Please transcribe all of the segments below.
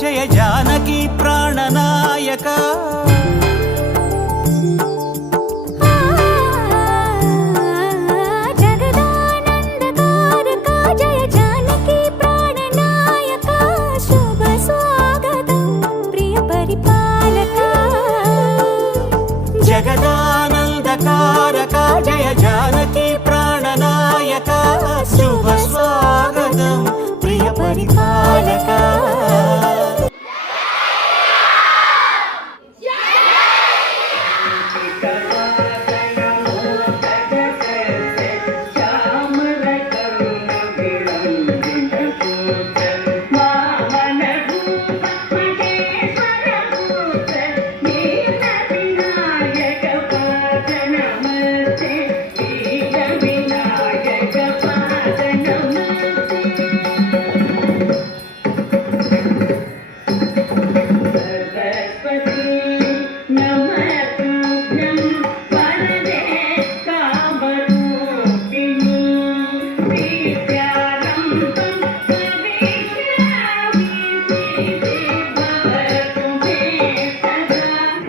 जय जानकी प्राणनायक जगदानन्दकारक जय जानकी प्राणनायक शुभ स्वागतं प्रिय परिपालक जगदानन्दकारक जय जानकी प्राणनायक शुभ स्वागतं प्रिय परिपालक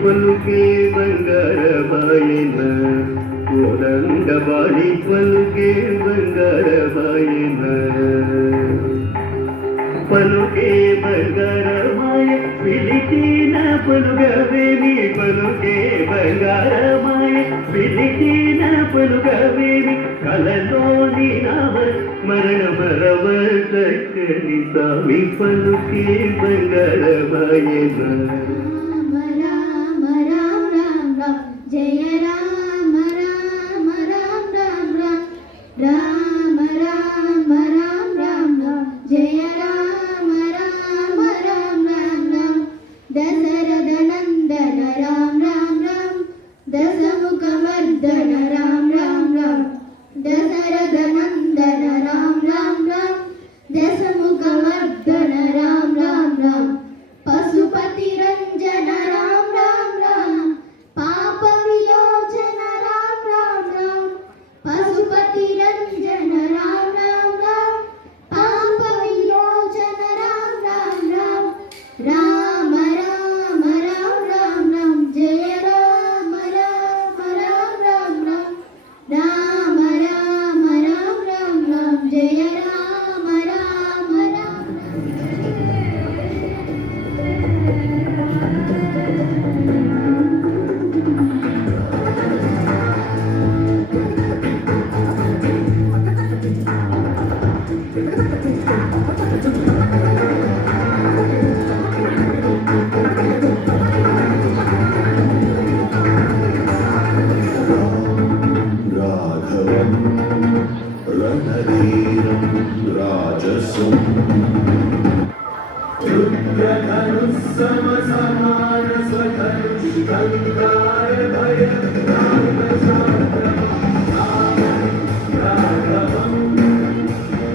पलुके बंगारबायन कोरंगबाड़ी पलुके बंगारबायन पलुके बंगारबाय पिलिकिन पलुगवेनी पलुके बंगारबाय पिलिकिन पलुगवेनी कललोनी नाव मरण मरव सक्कनि स्वामी पलुके बंगारबायन जय राम राम राम राम राम राम राम राम राम जय राम राम राम राम राम दशरथ नंदन राम राम राम दशमुख मर्दन राम राम राम दशरथ नंदन राम राम राम दशमुख मर्दन राम राम राम पशुपति रंजन राम राम राम पाप वियोजन राम राम राम पशुपति रंजन राम राम राम पाप वियोजन राम राम राम राम राम राम राम राम जय राम राम राम राम राम राम राम राम राम राम जय राम राम राम राघवं रणधीरं राजसं रुद्रधनुस्समसमानस्वधनुष्कन्धाय राघवं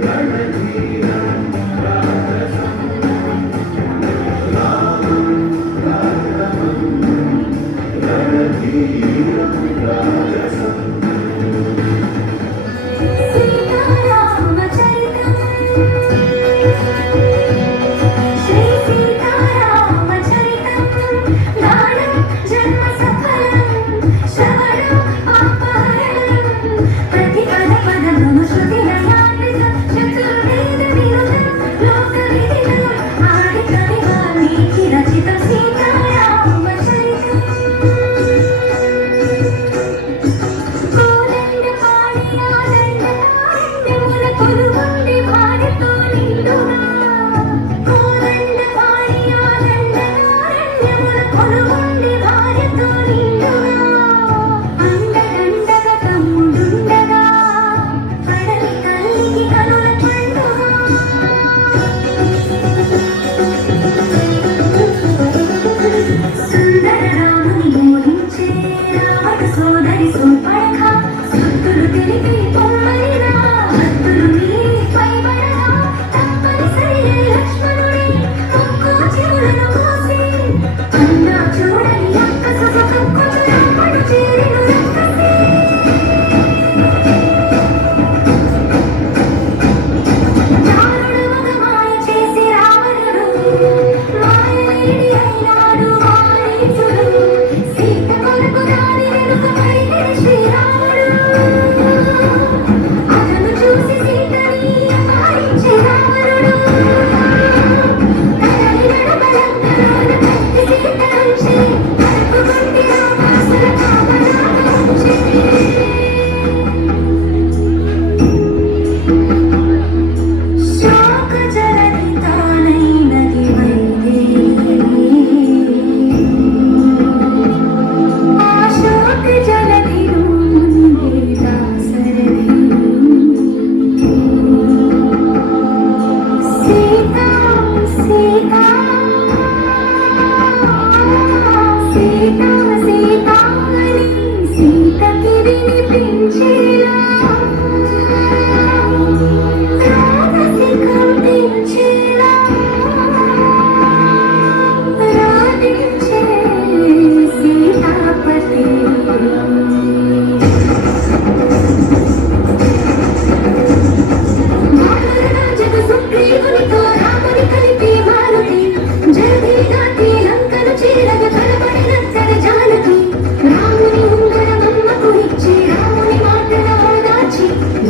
रणधीरं राजसं राघवं रणधीरं राजसं श्री सीतारामचरितं गानं जन्म सफलं श्रवणं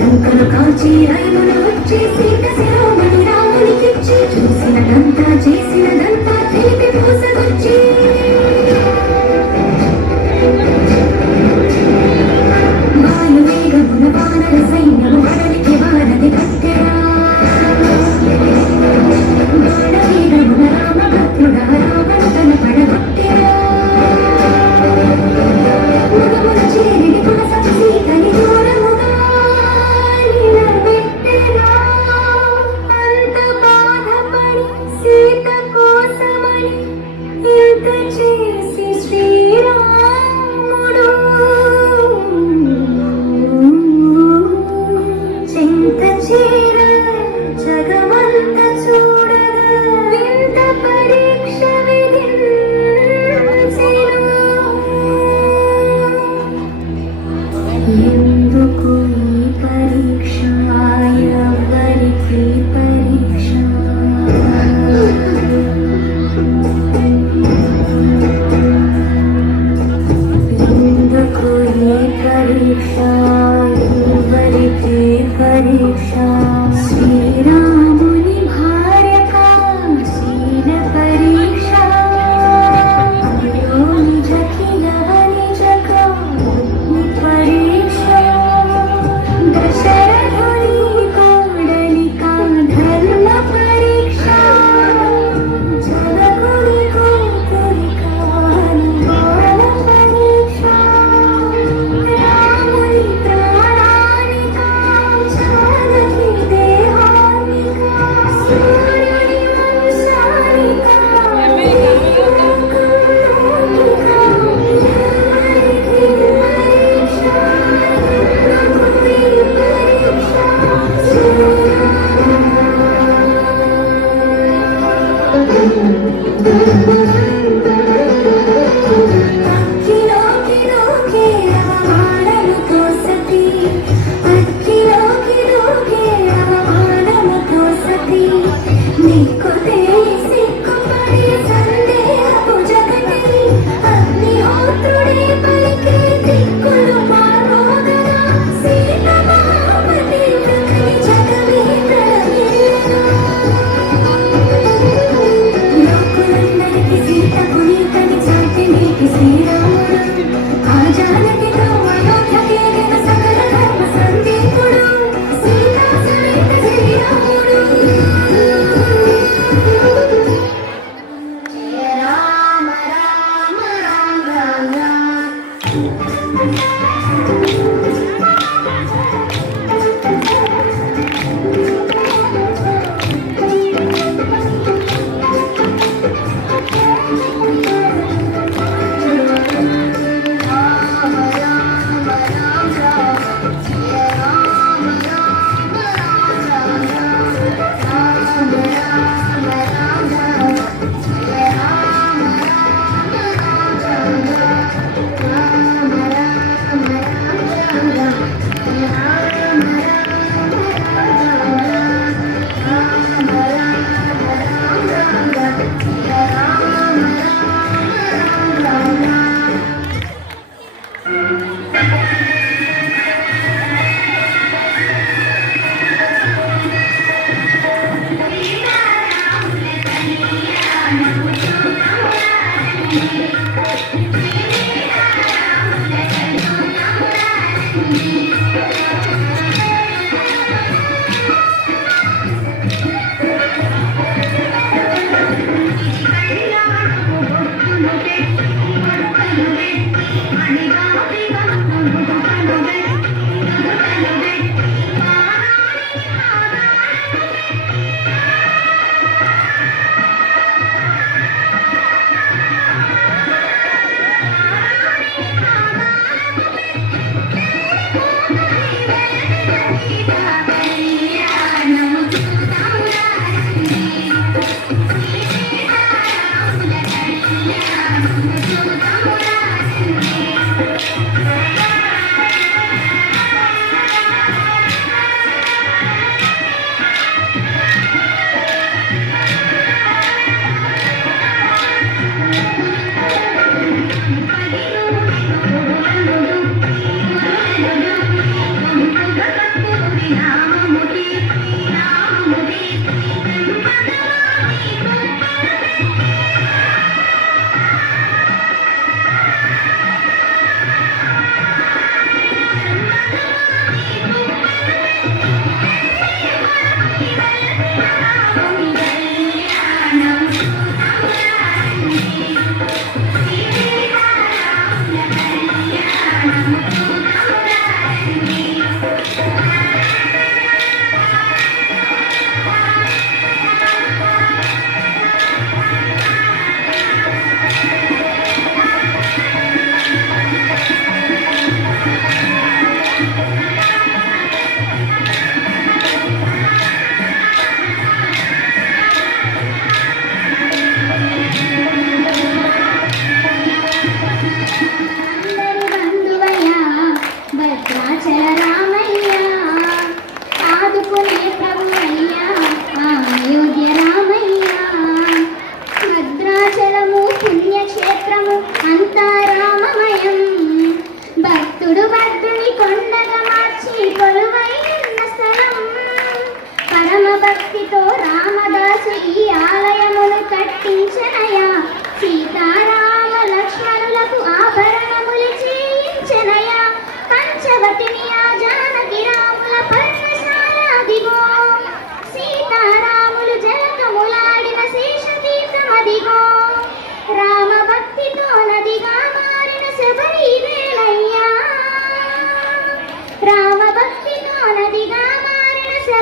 లంకను కాల్చి రైమును వచ్చి సీత శిరోమణి రామునికిచ్చి చూసినదంతా చేసినదంతా తెలిపి మోసగొచ్చి వాయువేగమున వానర సైన్యము వడలికి వానది కట్టెరా బాణవేగమున రామభద్రుడా రావణు తన పడగొట్టెరా ముగమున చేరిడి పునస సీతని దూరముగా నిలబెట్టెరా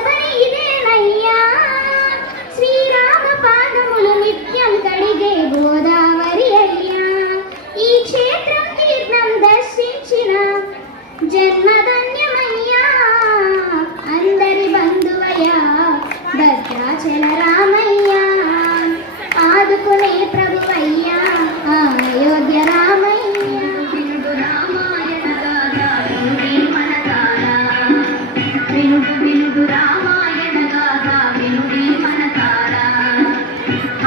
బని ఇదేనయ్యా శ్రీరామ పాదములు నిత్యం కడిగే గోదావరి అయ్యా ఈ క్షేత్రం తీర్థం దర్శించిన జన్మధన్యమయ్యా అందరి బంధువయ్యా భద్రాచల రామయ్యా ఆదుకునే ప్రభువయ్యా అయోధ్య రామయ్య వినుడు రామాయణ గాథ వినుడి మనసారా వినుడు వినుడు రామాయణ గాథ వినుడి మనసారా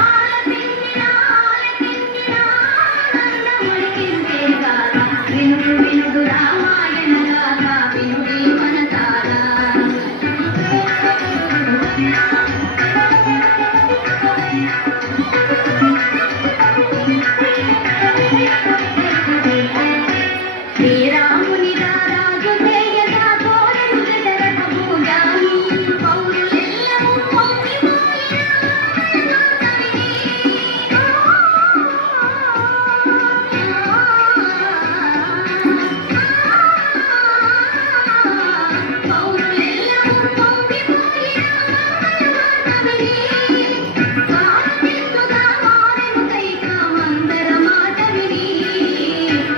ఆలపించిన ఆనందముడికిందే గాథ వినుడు వినుడు రామాయణ గాథ వినుడి మనసారా శ్రీరాముని రాజు తేజగా కోరను జగరక భూజాని పౌరులెల్లము పొంగిపోయిన పౌరులెల్లము పొంగిపోయిన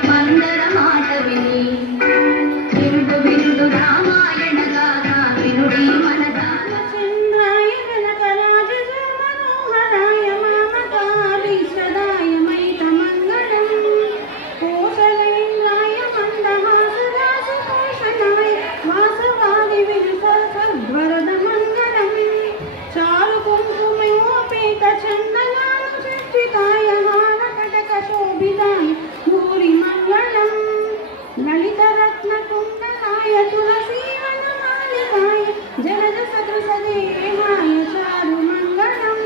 మందర మాట విని వినుడు వినుడు రామాయణ గాథ వినుడి మనదాన చంద్రాయ కనకరాజ మనోహరాయ మామకాళీశ్వరాయ మైత మంగళం కోసలేంద్రాయ మందహాసరాసకోశనాయ వాసవాది వినుసద్వరద మంగళం చారు కుంకుమయోపేత చందనాను చర్చితాయ హారకటక శోభితాయ భూరి మంగళం లలితరత్న కుండలాయ తులసీవనమాలికాయ జలజ సదృశదేహాయ చారు మంగళం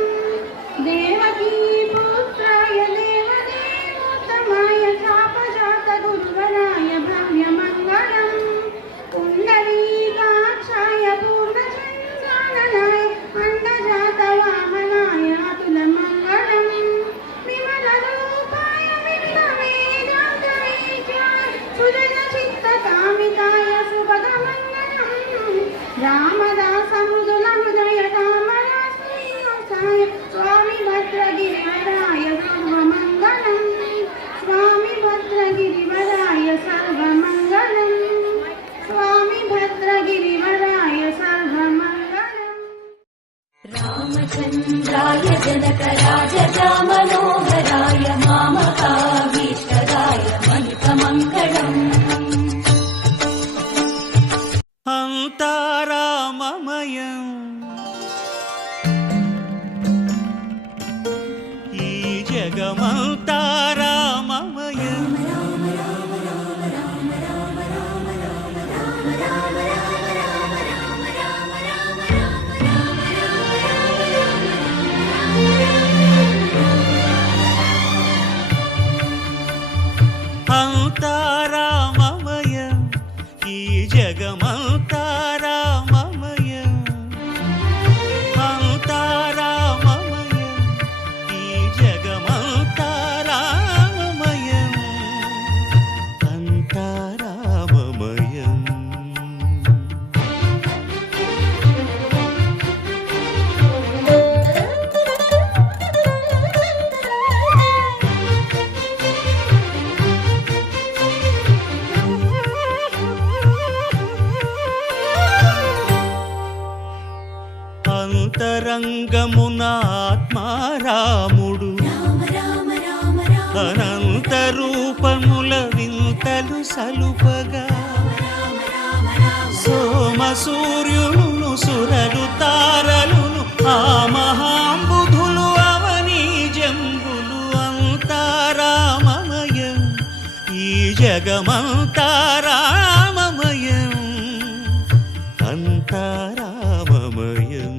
దేవకీ పుత్రాయ దేవదేవోత్తమాయ చాపజాత గురువరాయ భవ్య మంగళం కుండలీకాక్షాయ పూర్ణచంద్రాననాయ అండజాత వామనాయ అతుల మంగళం విమల రూపాయ విమల వేదాంత వేద్యాయ సుజన చిత్త కామితాయ సుభగ మంగళం రామదాస మృదుల హృదయ కామరాసాయ స్వామి భద్రగిరివరాయ సర్వమంగళం స్వామి భద్రగిరివరాయ సర్వమంగళం స్వామి భద్రగిరివరాయ సర్వమంగళం రామచంద్రాయ జనకరాజ మనోహరాయ మామకాభీష్టదాయ మహితమంగళం అంతా రామమయం ఈ జగమంతా రామమయం అంతా రామమయం ఈ జగమంతా రామమయం అంతా రామమయం ఈ జగమంతా రామమయం అంతా రామమయం అంతరంగమున ఆత్మారాముడు అనంత రూపముల వింతలు సలుపగా సోమ సూర్యులను సురలు తారలును ఆ మహాంబుధులు అవనీ జంబులు అంతా రామమయం ఈ జగమంతా రామమయం అంతా రామమయం